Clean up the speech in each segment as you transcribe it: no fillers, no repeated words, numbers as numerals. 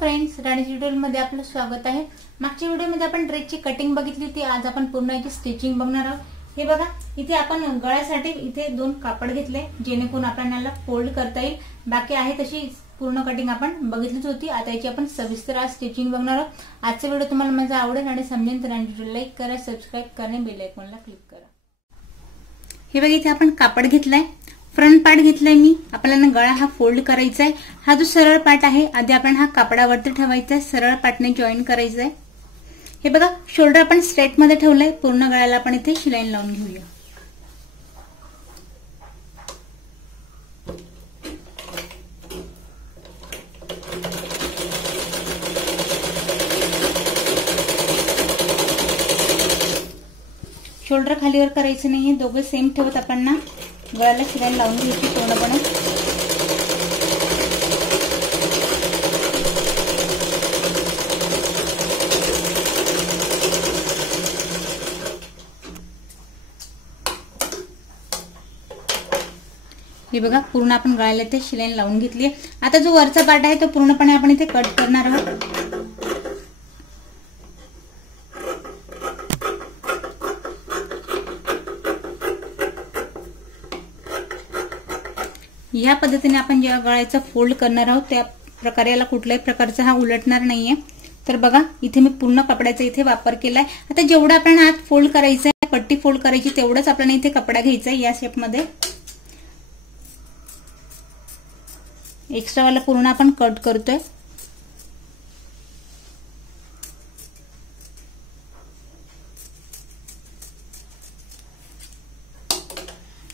Friends, राणी tutorial मध्ये आपलं स्वागत आहे। मागच्या व्हिडिओमध्ये आपण ड्रेसची कटिंग बघितली होती। आज आपण पूर्ण याची स्टिचिंग बघणार आहोत। हे बघा, इथे आपण गळ्यासाठी इथे दोन कापड घेतले जेणेकरून आपल्याला फोल्ड करता येईल। बाकी आहे तशी पूर्ण कटिंग आपण बघितलीच होती। आता याची आपण सविस्तर आज स्टिचिंग बघणार आहोत। आजचा व्हिडिओ तुम्हाला माझा आवडेल आणि समजेल तर राणी ट्युटोरियल लाईक करा, सबस्क्राइब करा आणि बेल आयकॉनला क्लिक करा। हे बघा, इथे आपण कापड घेतलाय, फ्रंट पार्ट घेतलाय मी। आपल्याला गळा हा फोल्ड करायचा आहे। हा जो सरळ पार्ट आहे आधी आपण हा कापडावरती ठेवायचा आहे, सरळ पार्टने जॉईन करायचा आहे। हे बघा, शोल्डर आपण स्ट्रेट मध्ये ठेवलंय। पूर्ण गळ्याला आपण इथे शिलाई लावून घेऊया। शोल्डर खालीवर करायचं नाहीये, दोघे सेम ठेवत आपण ना गळ्याला शिलाई लावून घ्यायची पूर्णपणे। हे बघा, पूर्ण आपण गळ्याला इथे शिलाई लावून घेतली। आता जो वरचा पार्ट आहे तो पूर्णपणे आपण इथे कट करणार आहोत। या पद्धतीने आपण जेव्हा गळ्याचा फोल्ड करणार आहोत त्या प्रकारे याला कुठल्याही प्रकारचा हा उलटणार नाहीये। तर बघा, इथे मी पूर्ण कपड्याचा इथे वापर केलाय। आता जेवढा आपल्याला हात फोल्ड करायचा आहे, पट्टी फोल्ड करायची, तेवढंच आपल्याला इथे कपडा घ्यायचा आहे या शेप मध्ये। एक्स्ट्रा वाला पूर्ण आपण कट करतोय।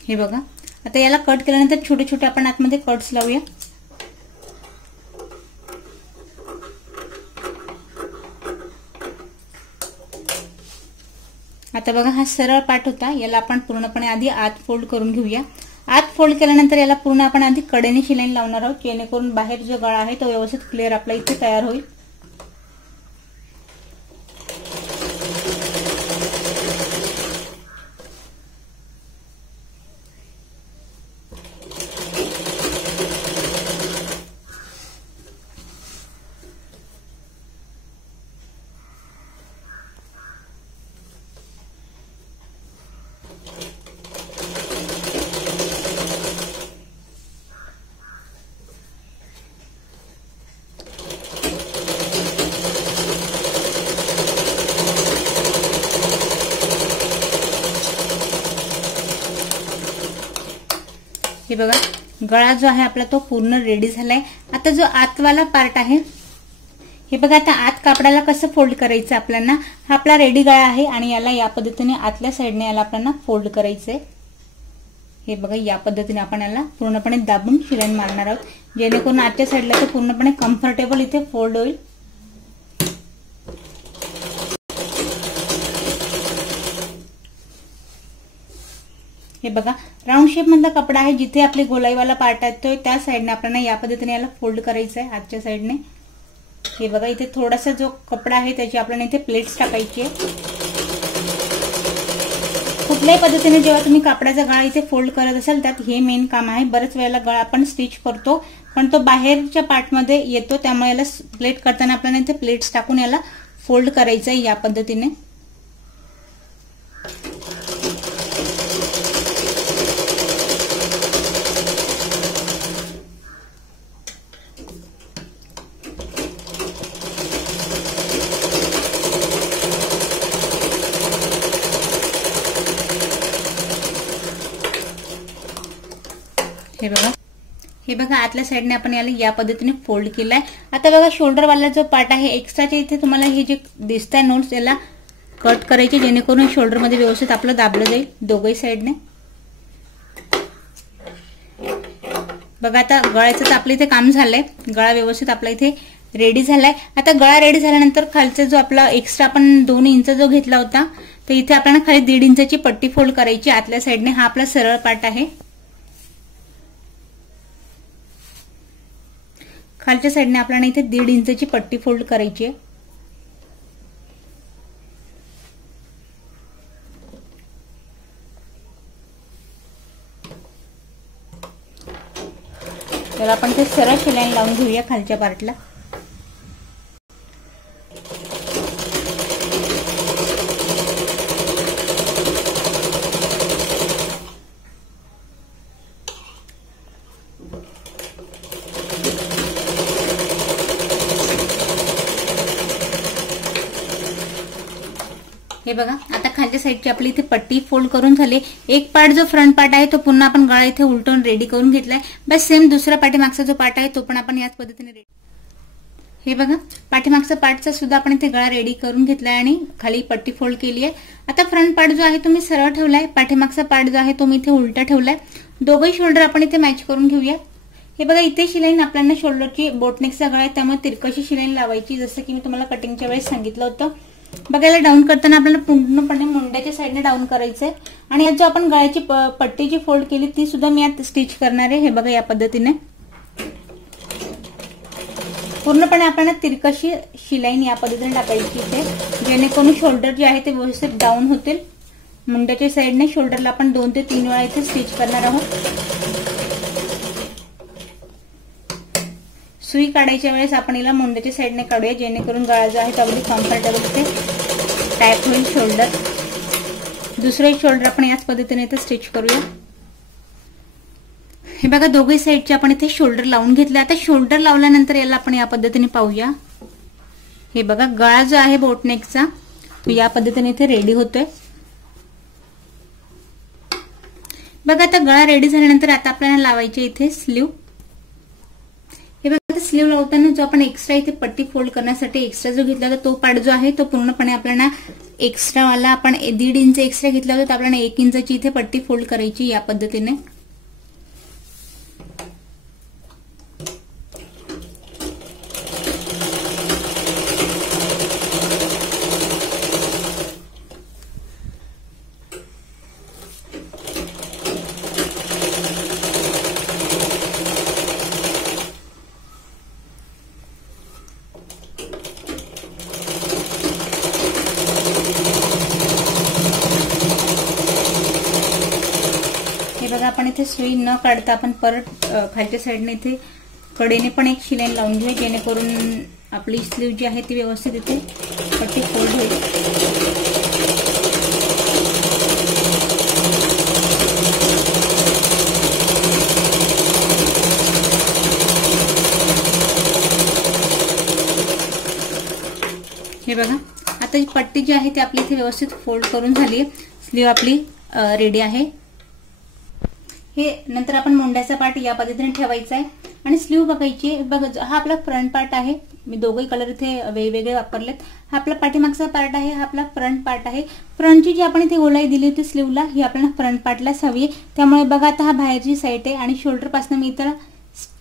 हे बघा, आता याला कट केल्यानंतर छोटे छोटे आपण आतमध्ये कट्स लावूया। आता बघा, हा सरळ पार्ट होता, याला आपण पूर्णपणे आधी आत फोल्ड करून घेऊया। आत फोल्ड केल्यानंतर याला पूर्ण आपण आधी कडेने शिलाई लावणार आहोत जेणेकरून बाहेर जो गळा आहे तो व्यवस्थित क्लिअर आपला इथे तयार होईल। हे बघा, गळा जो आहे आपला तो पूर्ण रेडी झालाय। आता जो आतवाला पार्ट आहे, हे बघा, आता आत कापडाला कसं फोल्ड करायचं आपल्याला, हा आपला रेडी गळा आहे आणि याला या पद्धतीने आतल्या साईडने याला आपल्याला फोल्ड करायचंय। हे बघा, या पद्धतीने आपण याला पूर्णपणे दाबून शिलाई मारणार आहोत जेणेकरून आतच्या साईडला तो पूर्णपणे कम्फर्टेबल इथे फोल्ड होईल। हे बघा, राऊंड शेप मधला कपडा आहे, जिथे आपले गोलाईवाला पार्ट आहे त्या साईडने आपल्याला या पद्धतीने याला फोल्ड करायचं आहे आतच्या साईडने। हे बघा, इथे थोडासा जो कपडा आहे त्याची आपल्याला इथे प्लेट्स टाकायची आहे। कुठल्याही पद्धतीने जेव्हा तुम्ही कापडाचा गळा इथे फोल्ड करत असाल त्यात हे मेन काम आहे। बरेच वेळेला गळा आपण स्टिच करतो पण तो बाहेरच्या पार्टमध्ये येतो, त्यामुळे याला प्लेट करताना आपल्याला इथे प्लेट्स टाकून याला फोल्ड करायचं आहे या पद्धतीने। हे बघा, आतल्या साईडने आपण याला या पद्धतीने फोल्ड केलाय। आता बघा, शोल्डर वाला जो पार्ट आहे एक्स्ट्राच्या इथे तुम्हाला हे जे दिसताय नोट्स याला कट करायचे जेणेकरून शोल्डर मध्ये व्यवस्थित आपलं दाबलं जाईल दोघही साईडने। बघा, आता गळ्याचं तर आपलं इथे काम झालंय, गळा व्यवस्थित आपला इथे रेडी झालाय। आता गळा रेडी झाल्यानंतर खालचा जो आपला एक्स्ट्रा आपण 2 इंच जो घेतला होता तर इथे आपल्याला खाली 1.5 इंचाची पट्टी फोल्ड करायची आतल्या साईडने। हा आपला सरळ पार्ट आहे। खालच्या साईडने आपल्याला इथे 1.5 इंचाची पट्टी फोल्ड करायची आहे। तर आपण ते सरळ शिलाई लावून घेऊया खालच्या पार्टला। हे बघा आता खालच्या साईडची आपली इथे पट्टी फोल्ड करून झाली। एक पार्ट जो फ्रंट पार्ट आहे तो पुन्हा आपण गळा इथे उलटून रेडी करून घेतलाय। बस सेम दुसरा पाठीमागचा जो पार्ट आहे तो पण आपण याच पद्धतीने रेडी। हे बघा पाठीमागचा पार्टचा सुद्धा आपण इथे गळा रेडी करून घेतलाय आणि खाली पट्टी फोल्ड केली आहे। आता फ्रंट पार्ट जो आहे तो मी सरळ ठेवलाय, पाठीमागचा पार्ट जो आहे तो मी इथे उलटा ठेवलाय। दोघे शोल्डर आपण इथे मॅच करून घेऊया। हे बघा इथे शिलाईन आपल्याला शोल्डरची बोटनेकचा गळा आहे त्यामुळे तिरकशी शिलाईन लावायची, जसं की मी तुम्हाला कटिंगच्या वेळेस सांगितलं होतं। बघायला डाऊन करताना आपल्याला पूर्णपणे मुंड्याच्या साईडने डाऊन करायचंय आणि यात जो आपण गळ्याची पट्टी जी फोल्ड केली ती सुद्धा मी यात स्टिच करणार आहे। हे बघा या पद्धतीने पूर्णपणे आपल्याला तिरकशी शिलाईन या पद्धतीने टाकायची इथे, जेणेकरून शोल्डर जे आहे ते व्यवस्थित डाऊन होतील। मुंड्याच्या साईडने शोल्डरला आपण 2 ते 3 वेळा इथे स्टिच करणार आहोत। सुई काढायच्या वेळेस आपण याला मुंड्याच्या साईडने काढूया, जेणेकरून गळा जो आहे तो अगदी कम्फर्टेबल इथे टाईप होईल शोल्डर। दुसरे शोल्डर आपण याच पद्धतीने इथे स्टिच करूया। हे बघा दोघे साईडचे आपण इथे शोल्डर लावून घेतले। आता शोल्डर लावल्यानंतर याला आपण या पद्धतीने पाहूया। हे बघा गळा जो आहे बोटनेकचा तो या पद्धतीने इथे रेडी होतोय। बघा आता गळा रेडी झाल्यानंतर आता आपल्याला लावायचे इथे स्लीव। हे बघा स्लीव लावताना जो आपण एक्स्ट्रा इथे पट्टी फोल्ड करण्यासाठी एक्स्ट्रा जो घेतला होता तो पार्ट जो आहे तो पूर्णपणे आपल्याला एक्स्ट्रा वाला आपण 1.5 इंच एक्स्ट्रा घेतला होता, आपल्याला 1 इंचाची इथे पट्टी फोल्ड करायची या पद्धतीने। आपण इथे सुई न काढता आपण परत खालच्या साईडने इथे कडेने पण एक शिलाई लावून घेऊ, जेणेकरून आपली स्लीव जी आहे ती व्यवस्थित इथे पट्टी फोल्ड होईल। हे बघा आता ही पट्टी जी आहे ती आपली इथे व्यवस्थित फोल्ड करून झाली आहे। स्लीव आपली रेडी आहे। हे नंतर आपण मुंड्याचा पार्ट या पद्धतीने ठेवायचा आहे आणि स्लीव बघायची। बघा हा आपला फ्रंट पार्ट आहे, मी दोघे कलर इथे वेगवेगळे वापरलेत। हा आपला पाठीमागचा पार्ट आहे, हा आपला फ्रंट पार्ट आहे। फ्रंटची जी आपण इथे गोलाई दिली होती स्लीवला ही आपल्याला फ्रंट पार्टलाच हवी आहे, त्यामुळे बघा आता हा बाहेरची साईड आहे आणि शोल्डर पासून मी इथं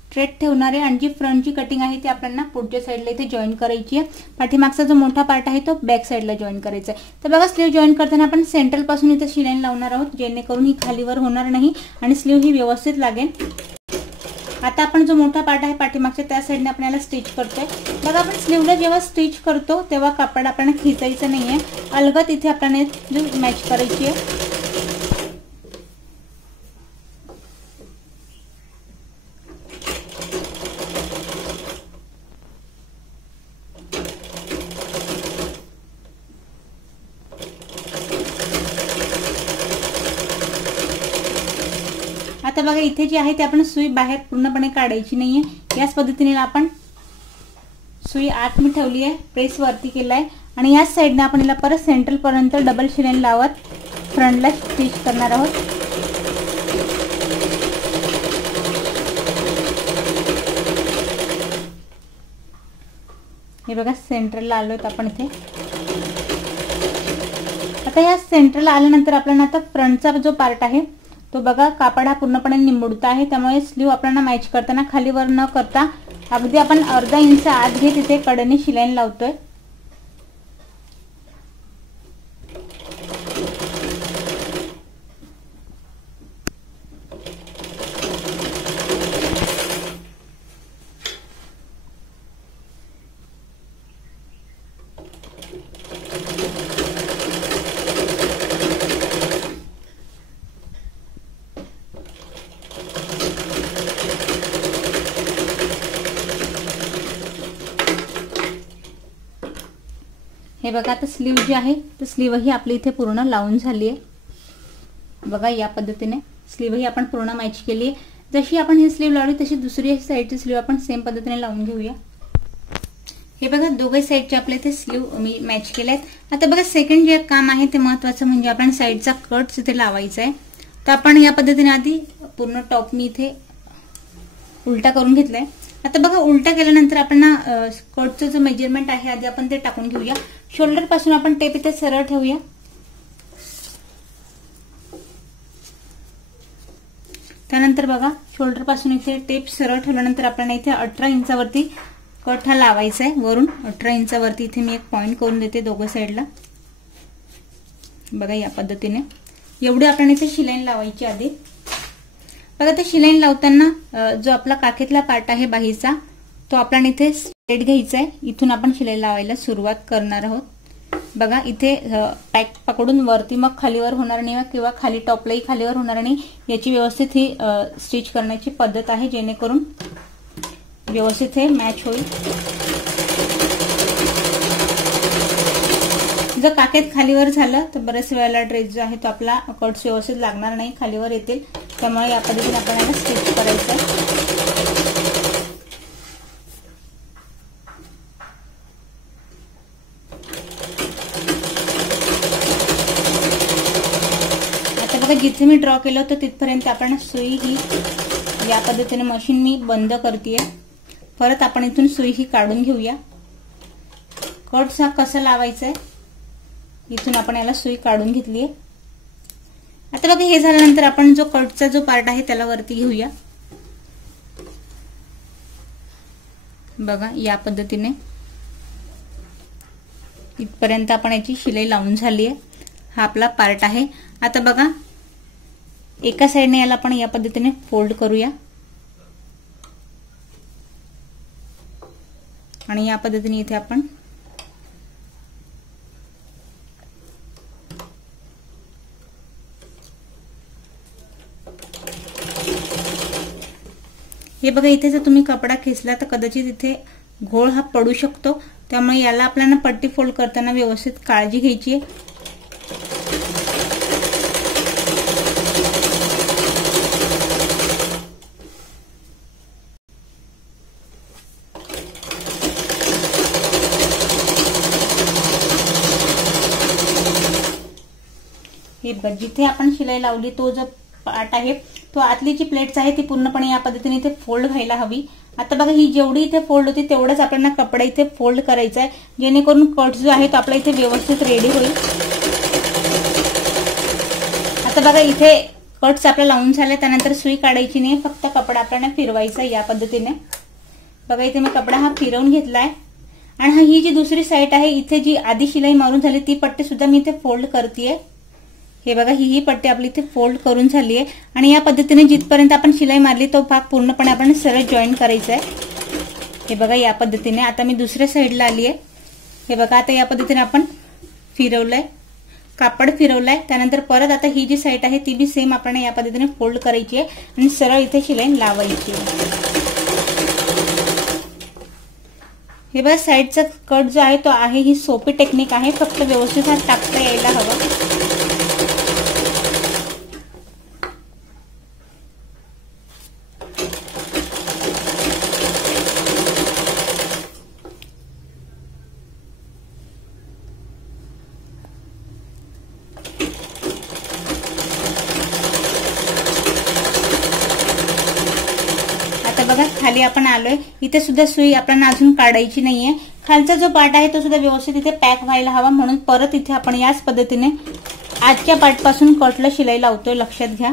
स्ट्रेट ठेवणार आहे आणि जी फ्रंटची कटिंग आहे ती आपल्याला पुढच्या साईडला इथे जॉईन करायची आहे। पाठीमागचा जो मोठा पार्ट आहे तो बॅक साईडला जॉईन करायचा आहे। तर बघा स्लीव जॉईन करताना आपण सेंट्रल पासून इथे शिलाईन लावणार आहोत, जेणेकरून ही खालीवर होणार नाही आणि स्लीव ही व्यवस्थित लागेल। आता आपण जो मोठा पार्ट आहे पाठीमागच्या त्या साईडने आपल्याला स्टिच करतोय। बघा आपण स्लीवला जेव्हा स्टिच करतो तेव्हा कापड आपल्याला खिचायचं नाहीये, अलगद इथे आपल्याला मॅच करायची आहे। आता बघा इथे जी आहे ती आपण सुई बाहेर पूर्णपणे काढायची नाहीये, याच पद्धतीने आपण सुई आत मी ठेवली आहे, प्रेस वरती केलाय आणि याच साईडने आपण याला परत सेंट्रल पर्यंत डबल शिलाईन लावत फ्रंटला स्टिच करणार आहोत। हे बघा सेंटरला आलोय आपण इथे। आता या सेंटरला आल्यानंतर आपल्याला आता फ्रंटचा जो पार्ट आहे तो बघा कापड हा पूर्णपणे निमुळता आहे, त्यामुळे स्लीव आपल्याला मॅच करताना खालीवर न करता अगदी आपण अर्धा इंच आत घेत इथे कडेने शिलाईन लावतोय। हे बघा आता स्लीव जी आहे तर स्लीव ही आपली इथे पूर्ण लावून झाली आहे। बघा या पद्धतीने स्लीव ही आपण पूर्ण मॅच केली आहे। जशी आपण ही स्लीव लावली तशी दुसरी साईडची स्लीव आपण सेम पद्धतीने लावून घेऊया। हे बघा दोघे साईडचे आपले इथे स्लीव मी मॅच केले आहेत। आता बघा सेकंड जे काम आहे ते महत्वाचं म्हणजे आपण साईडचा कट इथे लावायचा आहे। तर आपण या पद्धतीने आधी पूर्ण टॉप मी इथे उलटा करून घेतलाय। आता बघा उलटा केल्यानंतर आपण कटचं जो मेजरमेंट आहे आधी आपण ते टाकून घेऊया। शोल्डर पासून आपण टेप इथे सरळ ठेवूया। त्यानंतर बघा शोल्डर पासून इथे टेप सरळ ठेवल्यानंतर आपल्याला इथे 18 इंचावरती कट हा लावायचा आहे। वरून 18 इंचावरती इथे मी एक पॉइंट करून देते दोघं साईडला। बघा या पद्धतीने एवढी आपण इथे शिलाईन लावायची आधी। बघा ते शिलाईन लावताना जो आपला काखेतला पार्ट आहे बाहीचा तो आपल्याला इथे स्ट्रेट घ्यायचा आहे। इथून आपण शिलाई लावायला सुरुवात करणार आहोत। बघा इथे पॅक पकडून वरती मग खालीवर होणार नाही किंवा खाली टॉपलाही खालीवर होणार नाही, याची व्यवस्थित ही स्टिच करण्याची पद्धत आहे जेणेकरून व्यवस्थित हे मॅच होईल। जर काखेत खालीवर झालं तर बरेच वेळेला ड्रेस जो आहे तो आपला कट्स व्यवस्थित लागणार नाही, खालीवर येतील। त्यामुळे या पद्धतीने आपल्याला स्टिच करायचं आहे। आता बघा जिथे मी ड्रॉ केलं होतं तिथपर्यंत आपण सुई ही या पद्धतीने मशीन मी बंद करतेय। परत आपण इथून सुई ही काढून घेऊया। कट्स हा कसा लावायचा आहे इथून आपण याला सुई काढून घेतली आहे। आता बघा हे झाल्यानंतर आपण जो कटचा जो पार्ट आहे त्याला वरती घेऊया। बघा या पद्धतीने इथपर्यंत आपण याची शिलाई लावून झाली आहे। हा आपला पार्ट आहे। आता बघा एका साइडने याला आपण या पद्धतीने फोल्ड करूया आणि या पद्धतीने इथे आपण हे बघा इथे जर तुम्ही कपडा खेचला तर कदाचित इथे घोळ हा पडू शकतो, त्यामुळे याला आपल्याला पट्टी फोल्ड करताना व्यवस्थित काळजी घ्यायची आहे। हे जिथे आपण शिलाई लावली तो जो पार्ट आहे तो आतली जी प्लेट्स आहे ती पूर्णपणे या पद्धतीने इथे फोल्ड व्हायला हवी। आता बघा ही जेवढी इथे फोल्ड होती तेवढंच आपल्याला कपडा इथे फोल्ड करायचा आहे जेणेकरून कट जो आहे तो आपला इथे व्यवस्थित रेडी होईल। आता बघा इथे कट्स आपल्याला लावून झाले, त्यानंतर सुई काढायची नाही, फक्त कपडा आपल्याला फिरवायचा या पद्धतीने। बघा इथे मी कपडा हा फिरवून घेतलाय आणि ही जी दुसरी साइड आहे इथे जी आधी शिलाई मारून झाली ती पट्टी सुद्धा मी इथे फोल्ड करतेय। हे बघा ही पट्टी आपली इथे फोल्ड करून झाली आहे आणि या पद्धतीने जिथपर्यंत आपण शिलाई मारली तो भाग पूर्णपणे आपण सरळ जॉईन करायचा आहे। हे बघा या पद्धतीने आता मी दुसऱ्या साइडला आली आहे। हे बघा आता या पद्धतीने आपण फिरवलंय, कापड फिरवलंय, त्यानंतर परत आता ही जी साइड आहे ती बी सेम आपण या पद्धतीने फोल्ड करायची आहे आणि सरळ इथे शिलाई लावायची आहे। हे बघा साइडचा कट जो आहे तो आहे ही सोपी टेक्निक आहे, फक्त व्यवस्थित हा टाकता यायला हवा। बघा खाली आपण आलोय, इथे सुद्धा सुई आपल्याला अजून काढायची नाहीये। खालचा जो पार्ट आहे तो सुद्धा व्यवस्थित इथे पॅक व्हायला हवा, म्हणून परत इथे आपण याच पद्धतीने आजच्या पार्ट पासून कटला शिलाई लावतोय। लक्षात घ्या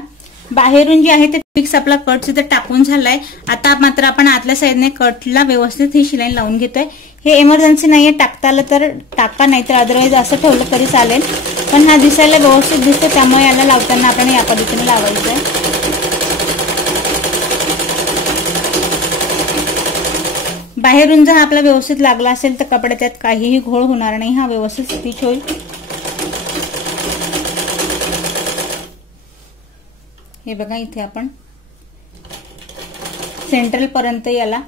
बाहेरून जे आहे ते फिक्स आपला कट इथे टाकून झालाय। आता मात्र आपण आतल्या साईडने कटला व्यवस्थित ही शिलाई लावून घेतोय। हे इमर्जन्सी नाहीये, टाकता आलं तर टाका, नाहीतर अदरवाईज असं ठेवलं तरी चालेल, पण हा दिसायला व्यवस्थित दिसतो त्यामुळे याला लावताना आपण या पद्धतीने लावायचंय। बाहेरून जर आपला व्यवस्थित लागला असेल तर कपड्यात त्यात काहीही घोळ होणार नाही, हा व्यवस्थित स्टिच होईल। हे बघा इथे आपण सेंट्रल पर्यंत याला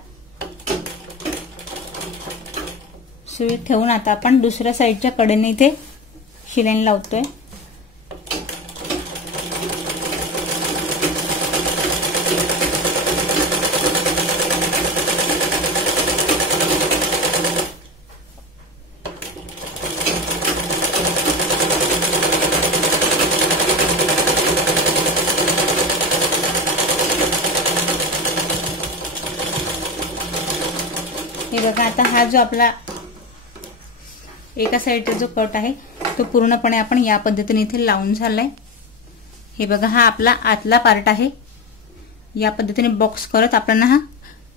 सुई ठेवून आता आपण दुसऱ्या साइडच्या कडेने इथे शिलाई लावतोय। हे बघा, आता हा जो आपला एका साईडचा जो कट आहे तो पूर्णपणे आपण या पद्धतीने इथे लावून झालाय। हे बघा, हा आपला आतला पार्ट आहे। या पद्धतीने बॉक्स करत आपल्याला हा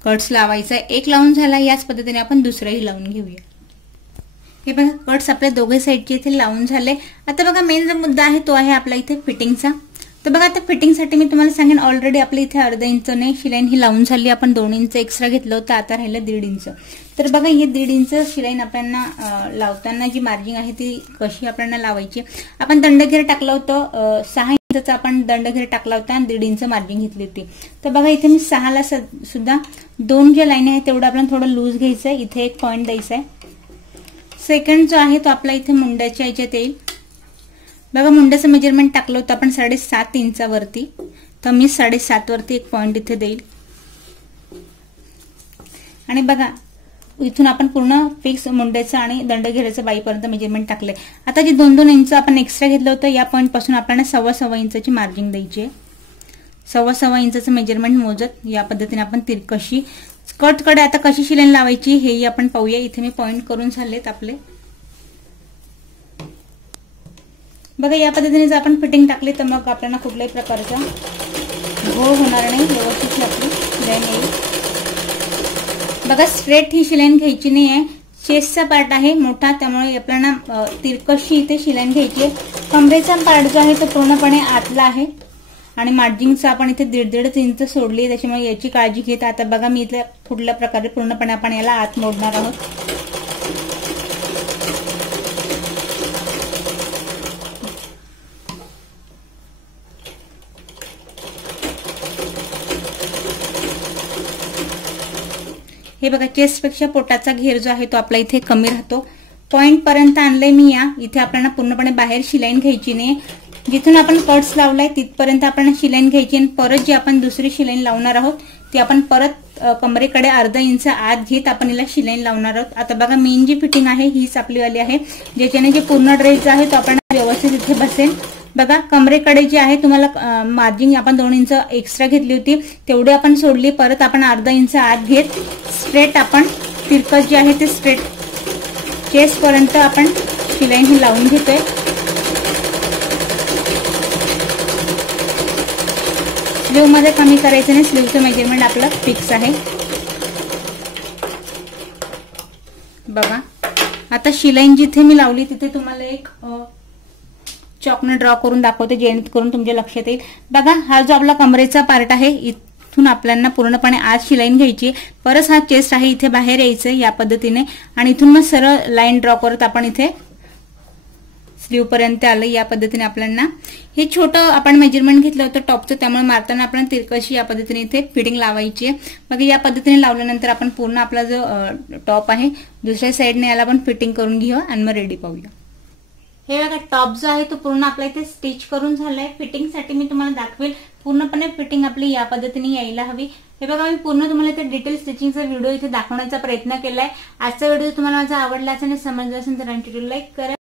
कट्स लावायचा आहे। एक लावून झाला, याच पद्धतीने आपण दुसराही लावून घेऊया। हे बघा, कट्स आपल्या दोघे साईडचे इथे लावून झाले। आता बघा, मेन जो मुद्दा आहे तो आहे आपला इथे फिटिंगचा। तर बघा, आता फिटिंगसाठी मी तुम्हाला सांगेन, ऑलरेडी आपल्या इथे अर्धा इंचने शिलाईन ही लावून झाली। आपण 2 इंच एक्स्ट्रा घेतलं होतं, आता राहिलं 1.5 इंच। तर बघा, ही 1.5 इंच शिलाईन आपल्याला लावताना जी मार्जिंग आहे ती कशी आपल्याला लावायची। आपण दंडघेर टाकलं होतं, 6 इंचचा आपण दंडघेर टाकला होता आणि 1.5 इंच मार्जिंग घेतली होती। तर बघा, इथे मी 6 ला सुद्धा 2 ज्या लाईन आहेत तेवढं आपल्याला थोडं लूज घ्यायचंय। इथे एक पॉइंट द्यायचा आहे। सेकंड जो आहे तो आपला इथे मुंड्याच्या याच्यात येईल। बघा, मुंड्याचं मेजरमेंट टाकलं होतं आपण 7.5 इंचावरती, तर मी 7.5 वरती एक पॉइंट इथे देईल। आणि बघा, इथून आपण पूर्ण फिक्स मुंड्याचं आणि दंडघेराचं बाईपर्यंत मेजरमेंट टाकलंय। आता जे 2-2 इंच आपण एक्स्ट्रा घेतलं होतं, या पॉइंट पासून आपल्याला 1.25 इंचाची मार्जिंग द्यायची आहे। 1.25 इंचाचं मेजरमेंट मोजत या पद्धतीने आपण तिरकशी कटकडे आता कशी शिलाईन लावायची हेही आपण पाहूया। इथे मी पॉइंट करून झालेत आपले। बघा, या पद्धतीने जर आपण फिटिंग टाकली तर मग आपल्याला कुठल्याही प्रकारचा घोळ होणार नाही, व्यवस्थित आपली शिलाईन येईल। बघा, स्ट्रेट ही शिलाईन घ्यायची नाही आहे। चेस्टचा पार्ट आहे मोठा, त्यामुळे आपल्याला तिरकशी इथे शिलाईन घ्यायची आहे। कमरेचा पार्ट जो आहे तो पूर्णपणे आतला आहे आणि मार्जिंगचा आपण इथे 1.5 इंच सोडली, त्याच्यामुळे याची काळजी घेत। आता बघा, मी इथे कुठल्या प्रकारे पूर्णपणे आपण याला आत मोडणार आहोत। हे बघा, चेस्ट पेक्षा पोटाचा घेर जो आहे तो आपला इथे कमी राहतो। पॉइंट पर्यंत आणलंय मी या। इथे आपल्याला पूर्णपणे बाहेर शिलाईन घ्यायची नाही। जिथून आपण कट्स लावलाय तिथपर्यंत आपण शिलाईन घ्यायची आणि परत जी आपण दुसरी शिलाईन लावणार आहोत ती आपण परत कमरेकडे अर्धा इंच आत घेत आपण याला शिलाईन लावणार आहोत। आता बघा, मेन जी फिटिंग आहे हीच आपली वाली आहे, ज्याच्याने जे पूर्ण ड्रेस जो आहे तो आपण व्यवस्थित इथे बसेल। बघा, कमरेकडे जे आहे तुम्हाला मार्जिंग आपण 2 इंच एक्स्ट्रा घेतली होती तेवढी आपण सोडली, परत आपण अर्धा इंच आत घेत स्ट्रेट आपण तिरकस जे आहे ते स्ट्रेट चेस्ट पर्यंत आपण शिलाईन ही लावून घेतोय। स्लीव मध्ये कमी करायचं नाही, स्लीवचं मेजरमेंट आपलं फिक्स आहे। बघा, आता शिलाईन जिथे मी लावली तिथे तुम्हाला एक चॉकने ड्रॉ करून दाखवते, जेणेकरून तुमच्या लक्षात येईल। बघा, हा जो आपला कमरेचा पार्ट आहे इथून आपल्याला पूर्णपणे आत शिलाईन घ्यायची। परत हा चेस्ट आहे इथे बाहेर यायचं या पद्धतीने आणि इथून मग सरळ लाईन ड्रॉ करत आपण इथे स्लीव पर्यंत आलं। या पद्धतीने आपल्याला हे छोटं आपण मेजरमेंट घेतलं होतं टॉपचं, त्यामुळे मारताना आपण तिरकशी या पद्धतीने इथे फिटिंग लावायची आहे। मग या पद्धतीने लावल्यानंतर आपण पूर्ण आपला जो टॉप आहे दुसऱ्या साईडने याला आपण फिटिंग करून घेऊ आणि मग रेडी पाहूया। हे बघा, टॉप जो आहे तो पूर्ण आपला इथे स्टिच करून झालाय। फिटिंगसाठी मी तुम्हाला दाखवेल, पूर्णपणे फिटिंग आपली या पद्धतीने यायला हवी। हे बघा, मी पूर्ण तुम्हाला इथे डिटेल स्टिचिंगचा व्हिडिओ इथे दाखवण्याचा प्रयत्न केलाय। आजचा व्हिडिओ तुम्हाला माझा आवडला असेल आणि समजला असेल तर लाईक करा।